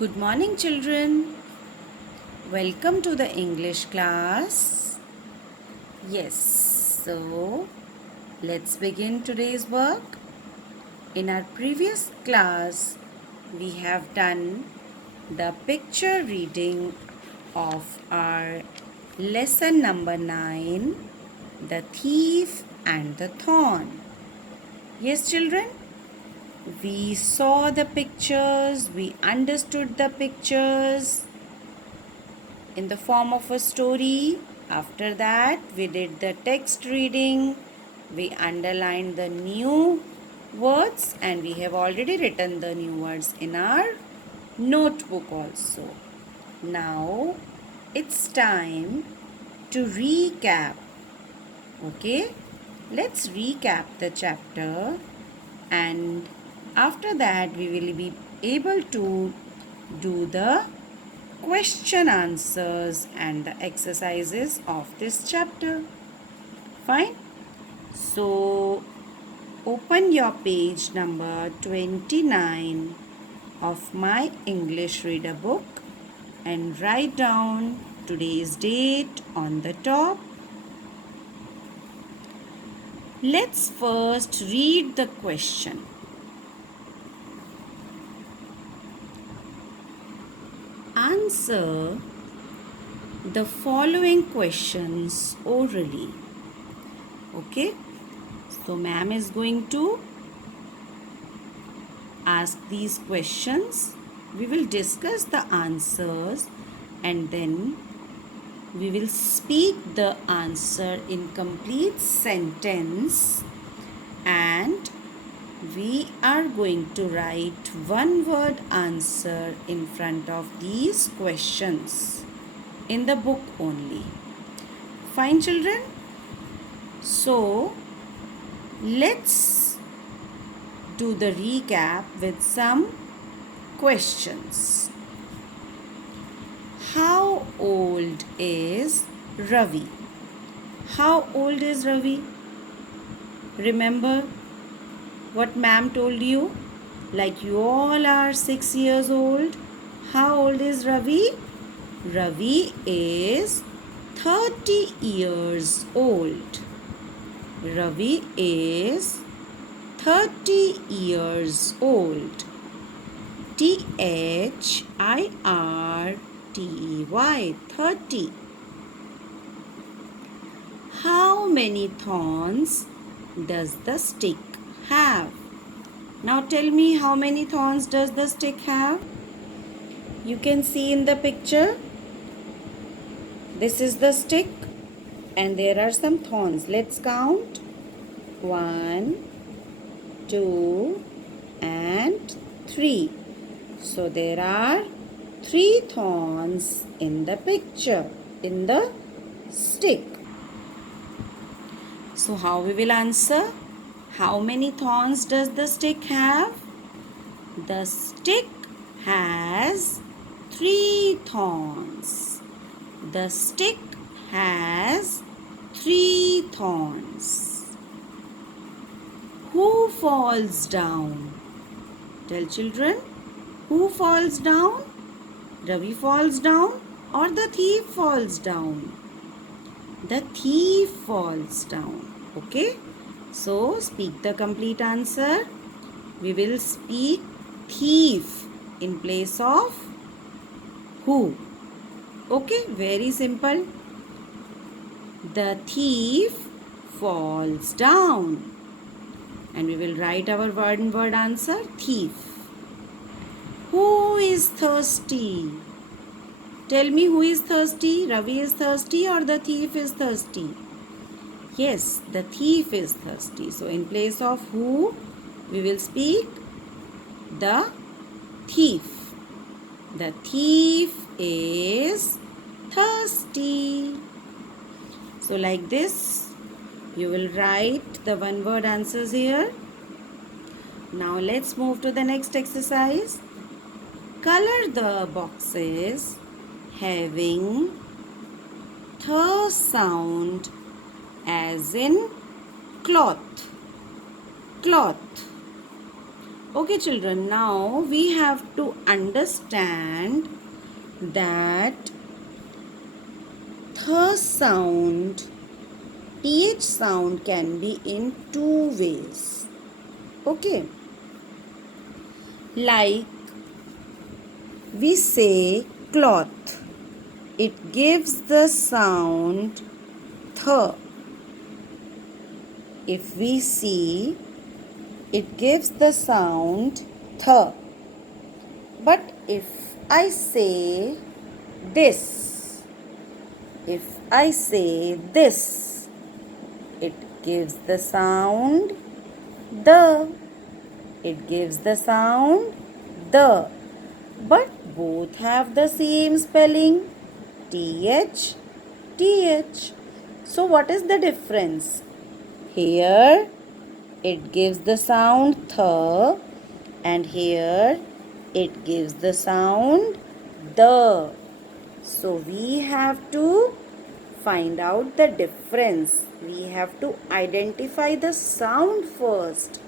Good morning, children. Welcome to the English class. Yes, so let's begin today's work. In our previous class, we have done the picture reading of our lesson number 9, The Thief and the Thorn. Yes, children? We saw the pictures, we understood the pictures in the form of a story. After that, we did the text reading, we underlined the new words, and we have already written the new words in our notebook also. Now, it's time to recap. Okay, let's recap the chapter, and after that, we will be able to do the question answers and the exercises of this chapter. Fine. So open your page number 29 of my English reader book and write down today's date on the top. Let's first read the question. Answer the following questions orally. Okay, so ma'am is going to ask these questions. We will discuss the answers and then we will speak the answer in complete sentence, and we are going to write one word answer in front of these questions in the book only. Fine, children? So, let's do the recap with some questions. How old is Ravi? How old is Ravi? Remember what ma'am told you? Like you all are 6 years old. How old is Ravi? Ravi is 30 years old. Ravi is 30 years old. THIRTY, 30. How many thorns does the stick have? Now tell me, how many thorns does the stick have? You can see in the picture. This is the stick and there are some thorns. Let's count. 1, 2 and 3. So there are 3 thorns in the picture, in the stick. So how we will answer? How many thorns does the stick have? The stick has 3 thorns. The stick has 3 thorns. Who falls down? Tell children, who falls down? Ravi falls down or the thief falls down? The thief falls down. Okay? So, speak the complete answer. We will speak thief in place of who. Okay? Very simple. The thief falls down. And we will write our word answer, thief. Who is thirsty? Tell me, who is thirsty? Ravi is thirsty or the thief is thirsty? Yes, the thief is thirsty. So in place of who, we will speak the thief. The thief is thirsty. So like this, you will write the one word answers here. Now let's move to the next exercise. Color the boxes having th sound as in cloth. Cloth. Okay, children, now we have to understand that th sound, th sound can be in two ways. Okay, like we say cloth, it gives the sound th. If we see, it gives the sound th. But if I say this, if I say this, it gives the sound the. It gives the sound the. But both have the same spelling, th, th. So what is the difference? Here it gives the sound th, and here it gives the sound the. So we have to find out the difference. We have to identify the sound first.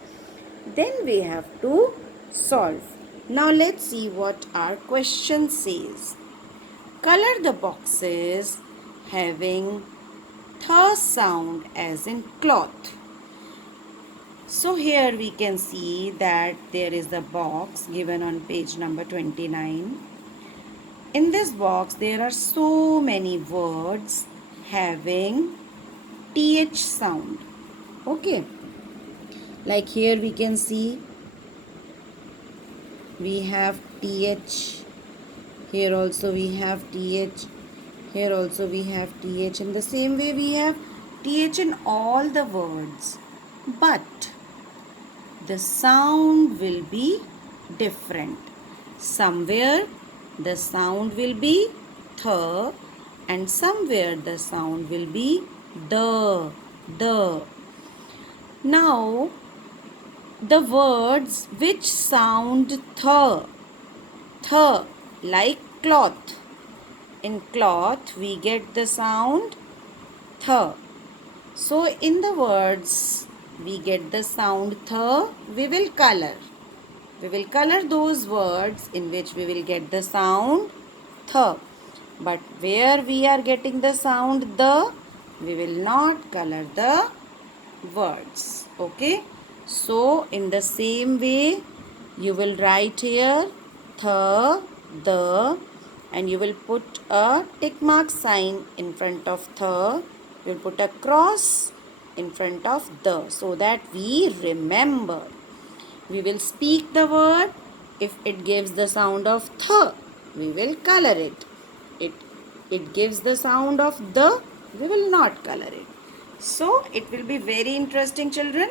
Then we have to solve. Now let's see what our question says. Color the boxes having th sound as in cloth. So here we can see that there is a box given on page number 29. In this box there are so many words having th sound. Okay, like here we can see we have th, here also we have th, here also we have th. In the same way we have th in all the words, but the sound will be different. Somewhere the sound will be th, and somewhere the sound will be the. Now the words which sound th, like cloth. In cloth we get the sound th. So in the words we get the sound th, we will color. We will color those words in which we will get the sound th. But where we are getting the sound the, we will not color the words. Okay. So in the same way, you will write here th, the, and you will put a tick mark sign in front of th. You will put a cross in front of the, so that we remember. We will speak the word. If it gives the sound of th, we will color it. It gives the sound of the, we will not color it. So it will be very interesting, children.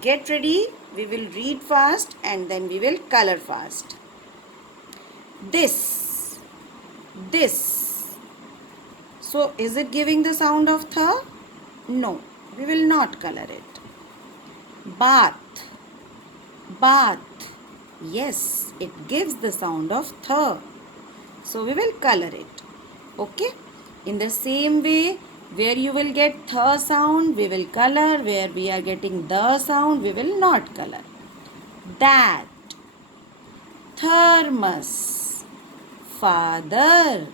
Get ready. We will read fast and then we will color fast. This. This. So is it giving the sound of th? No. We will not color it. Bath. Bath. Yes, it gives the sound of th. So we will color it. Okay. In the same way, where you will get th sound, we will color. Where we are getting the sound, we will not color. That. Thermos. Father.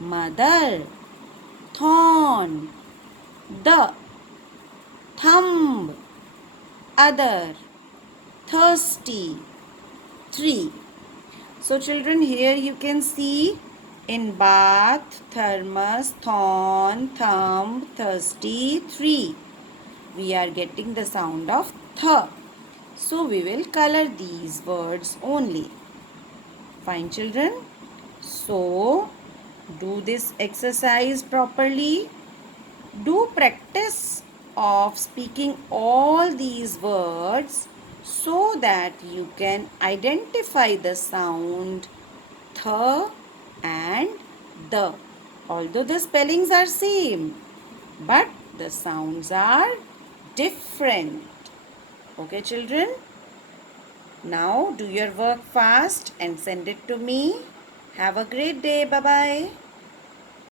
Mother. Thorn. The. Thumb. Other. Thirsty. 3. So children, here you can see in bath, thermos, thorn, thumb, thirsty, 3. We are getting the sound of th. So we will color these words only. Fine, children. So do this exercise properly. Do practice of speaking all these words so that you can identify the sound th and the. Although the spellings are same, but the sounds are different. Okay, children? Now do your work fast and send it to me. Have a great day. Bye-bye.